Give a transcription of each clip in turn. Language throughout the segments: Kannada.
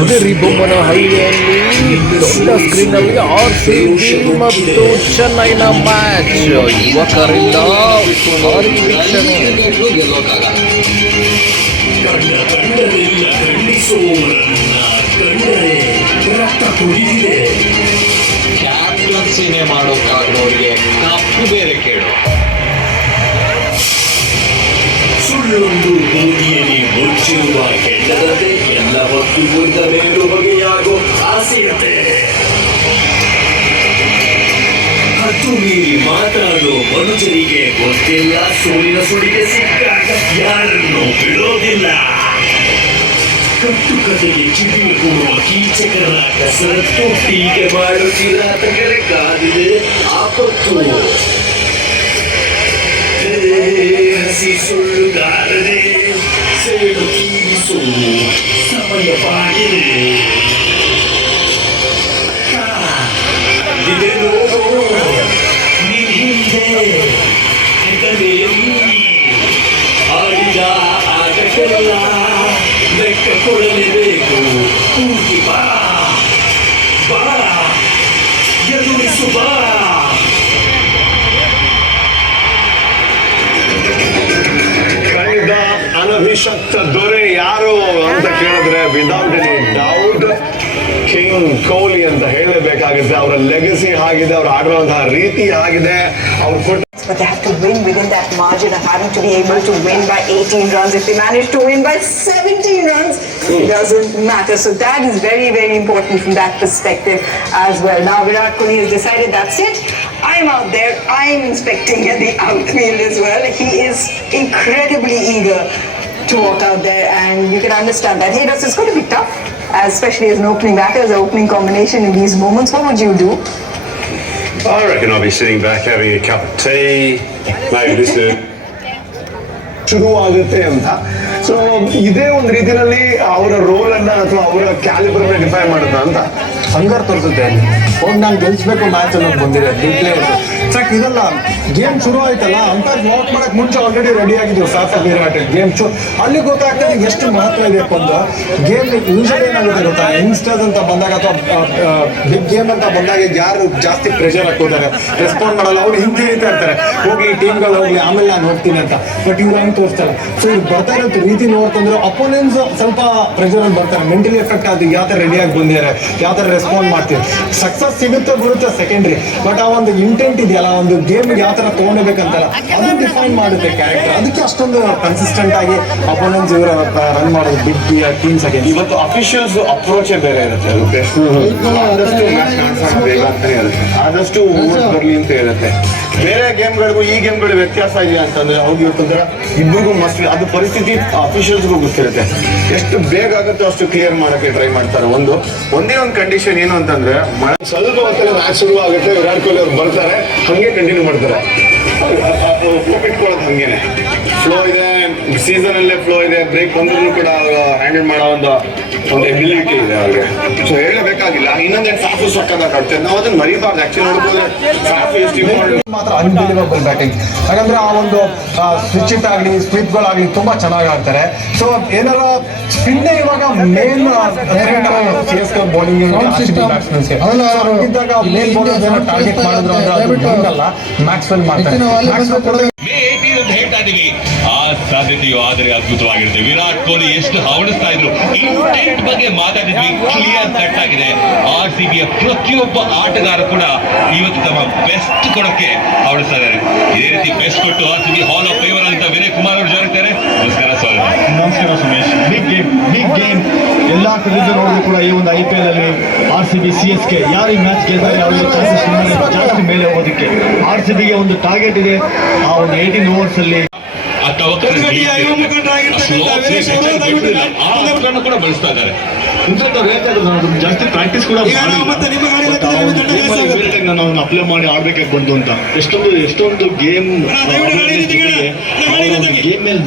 ಅದೇ ಬೊಮ್ಮನಹಳ್ಳಿಯಲ್ಲಿ ದೊಡ್ಡ ಸ್ಕ್ರೀನ್ನಲ್ಲಿ ಆರ್ ಸಿ ಬಿ ಮತ್ತು ಚೆನ್ನೈನ ಮ್ಯಾಚ್ ಯುವಕರಿಂದ ಭಾರಿ ವೀಕ್ಷಣೆ. ಕ್ಯಾಪ್ಟನ್ಸಿನೇ ಮಾಡೋಕ್ಕಾಗೋರಿಗೆ ಕಪ್ಪು ಬೇರೆ ಕೇಳು. ಸುಳ್ಳೊಂದು ಬೋಗಿಯಲ್ಲಿ ಮುಚ್ಚಿರುವ ಕೆಟ್ಟದಂತೆ ಹೊತ್ತು ಮುಂದ ಮೇಲು ಬಗೆಯಾಗೋ ಆಸೆಯತೆ ಹತ್ತು ಮೀರಿ ಮಾತಾಡೋ ಮನುಜರಿಗೆ ಗೊತ್ತಿಲ್ಲ ಸೋಲಿನ ಸುಳಿಗೆ ಸಿಕ್ಕಾಗ ಯಾರನ್ನು ಬಿಡೋದಿಲ್ಲ. ಕಟ್ಟುಕತೆಗೆ ಕಿವಿ ಕೊಡುವ ಕೀಚಕರ ಕಸರತ್ತು ಟೀಕೆ ಮಾಡೋ ಕಿರಾತಕರೇ ಕಾದಿದೆ, ಆಪತ್ತು. ಹಸಿ ಸುಳ್ಳುಗಾರರೇ ಸೇಡು Sou Samba e apaguei Me de novo Me rende Ainda bem Olha já Até que eu lá Vem que eu for ali dentro Puxa e para Para E eu não me ಅನಭಿಷಕ್ತ ದೊರೆ ಯಾರು ಅಂತ ಕೇಳಿದ್ರೆ without any doubt king Kohli ಅಂತ ಹೇಳಬೇಕಾಗುತ್ತೆ ಅವರ ಲೆಗಸಿ ಆಗಿದೆ ಅವ್ರು ಆಡುವಂತಹ ರೀತಿ ಆಗಿದೆ ಅವ್ರು ಕೊಟ್ಟ but they have to win within that margin of having to be able to win by 18 runs. If they manage to win by 17 runs, it doesn't matter. So that is very, very important from that perspective as well. Now Virat Kohli has decided that's it. I'm out there. I'm inspecting at the outfield as well. He is incredibly eager to walk out there, and you can understand that. Hey, this is going to be tough, especially as an opening batter, as an opening combination in these moments. What would you do? I reckon I'll be sitting back having a cup of tea, maybe listen. ಶುರುವಾಗುತ್ತೆ ಅಂತ ಸೊ ಇದೇ ಒಂದು ರೀತಿಯಲ್ಲಿ ಅವರ ರೋಲ್ ಅನ್ನ ಅಥವಾ ಅವರ ಕ್ಯಾಲಿಬರ್ ಡಿಫೈನ್ ಮಾಡುತ್ತಾ ಅಂತ ಹಂಗಾರ್ ತೋರಿಸುತ್ತೆ ಹೋಗಿ ನಾನು ಗೆಲ್ಸ್ಬೇಕು ಮ್ಯಾಚ್ ಅನ್ನೋದು ಬಂದಿದೆ ಸಕ್ ಇದಲ್ಲ ಗೇಮ್ ಶುರು ಆಯ್ತಲ್ಲ? ಅಂತ ವಾಕ್ ಮಾಡಕ್ ಮುಂಚೆ ಆಲ್ರೆಡಿ ರೆಡಿ ಆಗಿದ್ರು ಸಾಫ್ ವಿರಾಟ್ ಗೇಮ್ ಶು ಅಲ್ಲಿ ಗೊತ್ತಾಗ್ತದೆ ಎಷ್ಟು ಮಹತ್ವ ಇದೆ ಅಂತ. ಗೇಮ್ ಯೂಶಲಿ ಏನಾಗುತ್ತೆ ಗೊತ್ತಾ? ಯಂಗ್ಸ್ಟರ್ಸ್ ಅಂತ ಬಂದಾಗ ಅಥವಾ ಬಿಗ್ ಗೇಮ್ ಅಂತ ಬಂದಾಗ ಯಾರು ಜಾಸ್ತಿ ಪ್ರೆಷರ್ ಹಾಕೋತಾರೆ ರೆಸ್ಪಾಂಡ್ ಮಾಡಲ್ಲ ಅವ್ರು ಹಿಡಿತಾ ಇರ್ತಾರೆ. ಹೋಗಿ ಟೀಮ್ಗಳು ಹೋಗ್ಲಿ, ಆಮೇಲೆ ನಾನು ಹೋಗ್ತೀನಿ ಅಂತ. ಬಟ್ ಇವ್ರು ಹಂಗೆ ತೋರಿಸ್ತಾರೆ. ಸೊ ಇವ್ರು ಬರ್ತಾ ರೀತಿ ನೋಡ್ತಂದ್ರೆ ಅಪೋನೆಂಟ್ಸ್ ಸ್ವಲ್ಪ ಪ್ರೆಷರ್ ಅಲ್ಲಿ ಬರ್ತಾರೆ. ಮೆಂಟಲಿ ಎಫೆಕ್ಟ್ ಆದ್ರೆ ಯಾವ ಥರ ರೆಡಿಯಾಗಿ ಬಂದಿದ್ದಾರೆ, ಯಾವ ಥರ ರೆಸ್ಪಾಂಡ್ ಮಾಡ್ತೀವಿ. ಸಕ್ಸಸ್ ಸಿಗುತ್ತೆ ಬರುತ್ತೆ ಸೆಕೆಂಡ್ರಿ ಬಟ್ ಆ ಒಂದು ಇಂಟೆಂಟ್ ಇದೆಯಲ್ಲ ಒಂದು ಗೇಮ್ ಯಾವ ಥರ ತೊಗೊಂಡೋಗ್ಬೇಕಂತಲ್ಲ ಅದು ಡಿಫೈನ್ ಮಾಡುತ್ತೆ ಕ್ಯಾರೆಕ್ಟರ್ ಅದಕ್ಕೆ ಅಷ್ಟೊಂದು ಕನ್ಸಿಸ್ಟೆಂಟ್ ಆಗಿ ಅಪೋನೆಂಟ್ ಇವರು ರನ್ ಮಾಡೋದು ಬಿಗ್ ಟೀಮ್ಸ್ ಆಗಿ ಇವತ್ತು ಅಫಿಷಿಯಲ್ಸ್ ಅಪ್ರೋಚೇ ಬೇರೆ ಇರುತ್ತೆ ಅದಕ್ಕೆ ಆದಷ್ಟು ಅಂತಾನೆ ಇರುತ್ತೆ. ಓಟ್ ಬರ್ಲಿ ಅಂತ ಇರುತ್ತೆ. ಬೇರೆ ಗೇಮ್ಗಳಿಗೂ ಈ ಗೇಮ್ಗಳು ವ್ಯತ್ಯಾಸ ಇದೆ ಅಂತಂದ್ರೆ ಅವ್ರಿಗೆ ಇರ್ತಂದ್ರೆ ಇಬ್ಬರಿಗೂ ಮಸ್ಟ್ ಅದು ಪರಿಸ್ಥಿತಿ ಅಫಿಷಿಯಲ್ಸ್ಗೂ ಗೊತ್ತಿರುತ್ತೆ. ಎಷ್ಟು ಬೇಗ ಆಗುತ್ತೋ ಅಷ್ಟು ಕ್ಲಿಯರ್ ಮಾಡೋಕ್ಕೆ ಟ್ರೈ ಮಾಡ್ತಾರೆ ಒಂದು. ಒಂದೇ ಒಂದು ಕಂಡೀಷನ್ ಏನು ಅಂತಂದ್ರೆ ಮಳೆ ಸ್ವಲ್ಪ ಹೊತ್ತಲ್ಲಿ ಮ್ಯಾಚ್ ಶುರು ಆಗುತ್ತೆ, ವಿರಾಟ್ ಕೊಹ್ಲಿ ಅವ್ರು ಬರ್ತಾರೆ, ಹಂಗೆ ಕಂಟಿನ್ಯೂ ಮಾಡ್ತಾರೆ. ಇಟ್ಕೊಳ್ಳೋದು ಹಂಗೇನೆ. ಫ್ಲೋ ಇದೆ ಸೀಸನ್ ಅಲ್ಲೇ ಫ್ಲೋ ಇದೆ ಬ್ರೇಕ್ ಬಂದ್ರು ಕೂಡ ಹ್ಯಾಂಡಲ್ ಮಾಡೋ ಒಂದು ಒಂದು ಎಬಿಲಿಟಿ ಇದೆ ಅವ್ರಿಗೆ. ಸೊ ಹೇಳಬೇಕಾಗಿಲ್ಲ ಇನ್ನೊಂದೇನು ಸಾಫು ಸಕ್ಕದಾಗ ಆಡ್ತಾರೆ ನಾವು ಅದನ್ನ ಮರಿಬಾರ್ದು. ಆಕ್ಚುಲಿ ನೋಡ್ಬೋದ್ರೆ ಸಾಫು ಎಷ್ಟು ಮಾತ್ರ ಅನ್ಬಿಲಿವಬಲ್ ಬ್ಯಾಟಿಂಗ್ ಯಾಕಂದ್ರೆ ಆ ಒಂದು ಸ್ವಿಚ್ ಇಟ್ ಆಗಲಿ ಸ್ಪೀಪ್ಗಳಾಗಲಿ ತುಂಬಾ ಚೆನ್ನಾಗಿ ಆಡ್ತಾರೆ. ಸೊ ಏನಾರ ಸ್ಪಿನ್ ಇವಾಗ ಮೇನ್ ಬೌಲಿಂಗ್ ಇದ್ದಾಗ ಮೇನ್ ಬೌಲರ್ ಟಾರ್ಗೆಟ್ ಮಾಡಿದ್ರು ಅಂದ್ರೆ ಅದು ಅಲ್ಲ ಮ್ಯಾಕ್ಸ್ವೆಲ್ ಮಾಡ್ತಾರೆ. ಮ್ಯಾಕ್ಸ್ವೆಲ್ ಕೊಡೋದು ಮೇ ಏಟೀನ್ ಸಾಧ್ಯತೆಯು ಆದರೆ ಅದ್ಭುತವಾಗಿರುತ್ತೆ. ವಿರಾಟ್ ಕೊಹ್ಲಿ ಎಷ್ಟು ಹವಣಿಸ್ತಾ ಇದ್ರು ಇಂಟೆಂಟ್ ಬಗ್ಗೆ ಮಾತಾಡಿದ್ವಿ ಕ್ಲಿಯರ್ ಕಟ್ ಆಗಿದೆ. ಆರ್ ಸಿ ಬಿಯ ಪ್ರತಿಯೊಬ್ಬ ಆಟಗಾರ ಕೂಡ ಇವತ್ತು ತಮ್ಮ ಬೆಸ್ಟ್ ಕೊಡಕ್ಕೆ ಹವಣಿಸ್ತಾ ಇದ್ದಾರೆ. ಇದೇ ರೀತಿ ಬೆಸ್ಟ್ ಕೊಟ್ಟು R C B hall of favour ಅಂತ ವಿನಯ್ ಕುಮಾರ್ ಅವರು ಜೋರಿದ್ದಾರೆ. ನಮಸ್ಕಾರ, ಸ್ವಾಗತ. ನಮಸ್ಕಾರ, Sumesh. Big game big game ಎಲ್ಲಾ ನೋಡಿದ್ರು ಕೂಡ ಈ ಒಂದು ಐ ಪಿ ಎಲ್ ಅಲ್ಲಿ R C B C S K ಯಾರು ಈ ಮ್ಯಾಚ್ ಅವರಿಗೆ ಚಾನ್ಸಸ್ ಜಾಸ್ತಿ ಮೇಲೆ ಹೋಗೋದಕ್ಕೆ. ಆರ್ ಸಿ ಬಿಗೆ ಒಂದು ಟಾರ್ಗೆಟ್ ಇದೆ. ಆ ಒಂದು ಏಯ್ಟೀನ್ ಓವರ್ಸ್ ಅಲ್ಲಿ ಕೂಡ ಬಳಸ್ತಾ ಇದ್ದಾರೆ. ಜಾಸ್ತಿ ಪ್ರಾಕ್ಟೀಸ್ ಕೂಡ ನಾನು ಅಪ್ಲೈ ಮಾಡಿ. ಆಡ್ಬೇಕಾಗಿ ಬಂತು ಅಂತ. ಎಷ್ಟೊಂದು ಎಷ್ಟೊಂದು ಗೇಮ್ ಗೇಮ್ ಮೇಲೆ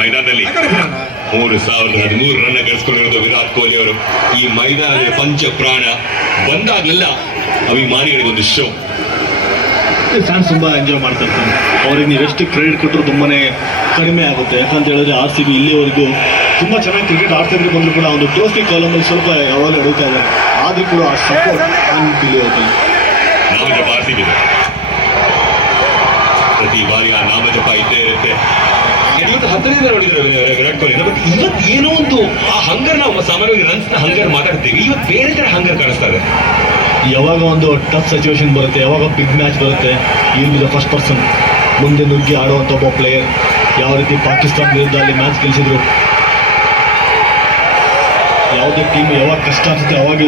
ಮೈದಾನದಲ್ಲಿ ಮೂರು ಸಾವಿರದ ಹದಿಮೂರು ರನ್ ಗಳಿಸ್ಕೊಂಡಿರೋದು ವಿರಾಟ್ ಕೊಹ್ಲಿ ಅವರು. ಈ ಮೈದಾನದ ಪಂಚ ಪ್ರಾಣ ಬಂದಾಗಲೆಲ್ಲ ಅಭಿಮಾನಿಗಳಿಗೆ ಒಂದು ಶೋ ಫ್ಯಾನ್ಸ್ ತುಂಬಾ ಎಂಜಾಯ್ ಮಾಡ್ತಾ ಇರ್ತಾರೆ ಅವ್ರಿಗೆ ನೀವು ಎಷ್ಟು ಕ್ರೆಡಿಟ್ ಕೊಟ್ಟರು ತುಂಬಾನೇ ಕಡಿಮೆ ಆಗುತ್ತೆ. ಯಾಕಂತ ಹೇಳಿದ್ರೆ ಆರ್ ಸಿ ಬಿ ಇಲ್ಲಿವರೆಗೂ ತುಂಬ ಚೆನ್ನಾಗಿ ಕ್ರಿಕೆಟ್ ಆಡ್ತಿದ್ರು ಬಂದರೂ ಕೂಡ ಒಂದು ಟ್ರೋಫಿ ಕಾಲಮಲ್ಲಿ ಸ್ವಲ್ಪ ಯಾವಾಗಲೂ ಎಡುತ್ತಾ ಇದೆ ಆದ್ರೂ ಕೂಡ ಆ ಸಪೋರ್ಟ್ ಆರ್ಸಿಬಿ ಪ್ರತಿ ಬಾರಿ ಆ ನಾಮಜಪ ಇದ್ದೇ ಇರುತ್ತೆ. ಇವತ್ತು ಹತ್ತರಿಂದ ನೋಡಿದ್ರೆ ವಿರಾಟ್ ಕೊಹ್ಲಿ? ಬಟ್ ಇವತ್ತು ಏನೋ ಒಂದು ಆ ಹಂಗರ್ ನಾವು ಸಾಮಾನ್ಯವಾಗಿ ರನ್ಸ್ನ ಹಂಗರ್ ಮಾತಾಡ್ತೀವಿ. ಇವತ್ತು ಬೇರೆ ತರ ಹಂಗರ್ ಕಾಣಿಸ್ತಾ ಇದೆ. ಯಾವಾಗ ಒಂದು ಟಫ್ ಸಿಚುವೇಶನ್ ಬರುತ್ತೆ, ಯಾವಾಗ ಬಿಗ್ ಮ್ಯಾಚ್ ಬರುತ್ತೆ ಇಲ್ ಬಿ ಫಸ್ಟ್ ಪರ್ಸನ್ ಮುಂದೆ ನುಗ್ಗಿ ಆಡುವಂಥ ಒಬ್ಬ ಪ್ಲೇಯರ್ ಯಾವ ರೀತಿ ಪಾಕಿಸ್ತಾನ ವಿರುದ್ಧ ಅಲ್ಲಿ ಮ್ಯಾಚ್ ಗೆಲ್ಲಿಸಿದ್ರು ಯಾವುದೇ ಟೀಮ್ ಯಾವಾಗ ಕಷ್ಟ ಆಗ್ತದೆ, ಅವಾಗ